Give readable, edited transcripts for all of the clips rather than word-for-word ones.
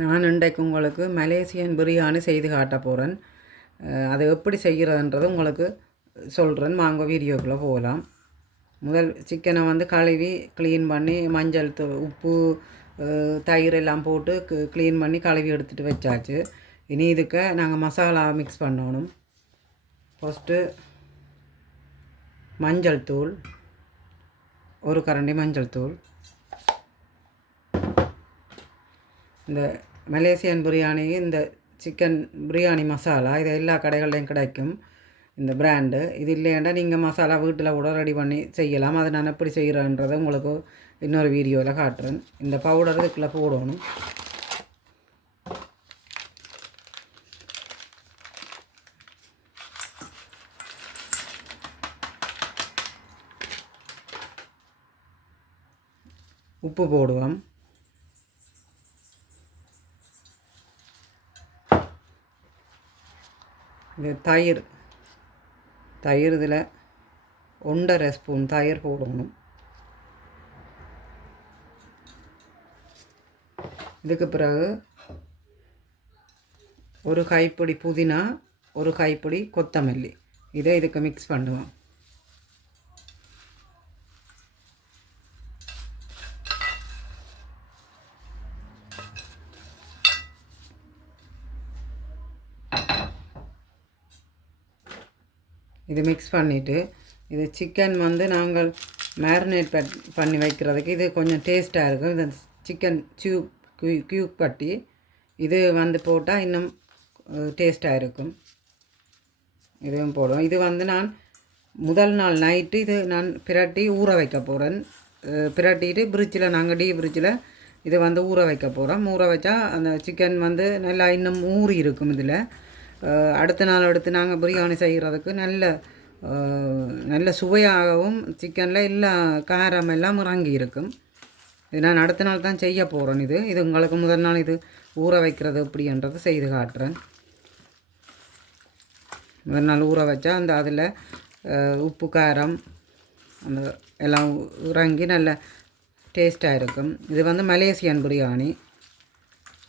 நான் இன்றைக்கு உங்களுக்கு மலேசியன் பிரியாணி செய்து காட்ட போகிறேன். அதை எப்படி செய்கிறதுன்றது உங்களுக்கு சொல்கிறேன். வாங்க வீடியோக்குள்ளே போகலாம். முதல் சிக்கனை வந்து கழுவி க்ளீன் பண்ணி மஞ்சள் உப்பு தயிர் எல்லாம் போட்டு க்ளீன் பண்ணி கழுவி எடுத்துகிட்டு வச்சாச்சு. இனி இதுக்கு நாங்கள் மசாலா மிக்ஸ் பண்ணணும். ஃபஸ்ட்டு மஞ்சள் தூள், ஒரு கரண்டி மஞ்சள் தூள். இந்த மலேசியன் பிரியாணி, இந்த சிக்கன் பிரியாணி மசாலா இது எல்லா கடைகள்லையும் கிடைக்கும் இந்த பிராண்டு. இது இல்லையாண்டா நீங்கள் மசாலா வீட்டில் கூட ரெடி பண்ணி செய்யலாம். அதை நான் எப்படி செய்கிறேன்றதை உங்களுக்கு இன்னொரு வீடியோவில் காட்டுறேன். இந்த பவுடர் இதுக்குள்ளே போடணும். உப்பு போடுவோம். இது தயிர் இதில் 1.5 ஸ்பூன் தயிர் போடணும். இதுக்கு பிறகு ஒரு கைப்பிடி புதினா, ஒரு கைப்பிடி கொத்தமல்லி, இதை இதுக்கு மிக்ஸ் பண்ணுவோம். இது மிக்ஸ் பண்ணிவிட்டு இது சிக்கன் வந்து நாங்கள் மேரினேட் பண்ணி வைக்கிறதுக்கு இது கொஞ்சம் டேஸ்ட்டாக இருக்கும். இது சிக்கன் க்யூப் கட்டி இது வந்து போட்டால் இன்னும் டேஸ்ட்டாக இருக்கும். இதுவும் போடுவோம். இது வந்து நான் முதல் நாள் நைட்டு இது நான் பிரட்டி ஊற வைக்க போகிறேன். பிரட்டிட்டு ஃப்ரிட்ஜில் நாங்கள் ஃப்ரிட்ஜில் இதை வந்து ஊற வைக்க போகிறோம். ஊற வச்சா அந்த சிக்கன் வந்து நல்லா இன்னும் ஊறி இருக்கும். இதில் அடுத்த நாள் எடுத்து நாங்கள் பிரியாணி செய்கிறதுக்கு நல்ல சுவையாகவும் சிக்கனில் எல்லா காரம் எல்லாம் இறங்கி இருக்கும். இது நான் அடுத்த நாள் தான் செய்ய போகிறேன். இது உங்களுக்கு முதல் நாள் இது ஊற வைக்கிறது எப்படின்றது செய்து காட்டுறேன். முதல் நாள் ஊற வச்சா அந்த அதில் உப்பு காரம் அந்த எல்லாம் இறங்கி நல்ல டேஸ்ட்டாக இருக்கும். இது வந்து மலேசியன் பிரியாணி.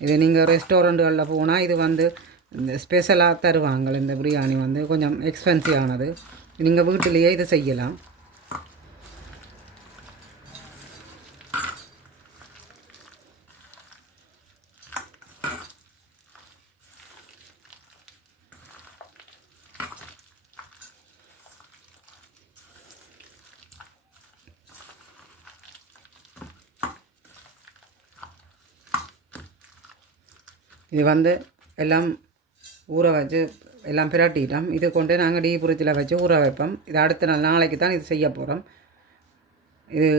இது நீங்கள் ரெஸ்டாரண்ட்டுகளில் போனால் இது வந்து இந்த ஸ்பெஷலாக தருவாங்க. இந்த பிரியாணி வந்து கொஞ்சம் எக்ஸ்பென்சிவ் ஆனது. நீங்கள் வீட்டிலேயே இதை செய்யலாம். இது வந்து எல்லாம் ஊற வச்சு எல்லாம் பிரட்டிட்டோம். இது கொண்டு நாங்கள் ஃப்ரிட்ஜில் வச்சு ஊற வைப்போம். இது அடுத்த நாளைக்கு தான் இது செய்ய போகிறோம். இது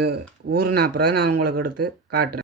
ஊறின அப்புறம் நான் உங்களுக்கு எடுத்து காட்டுறேன்.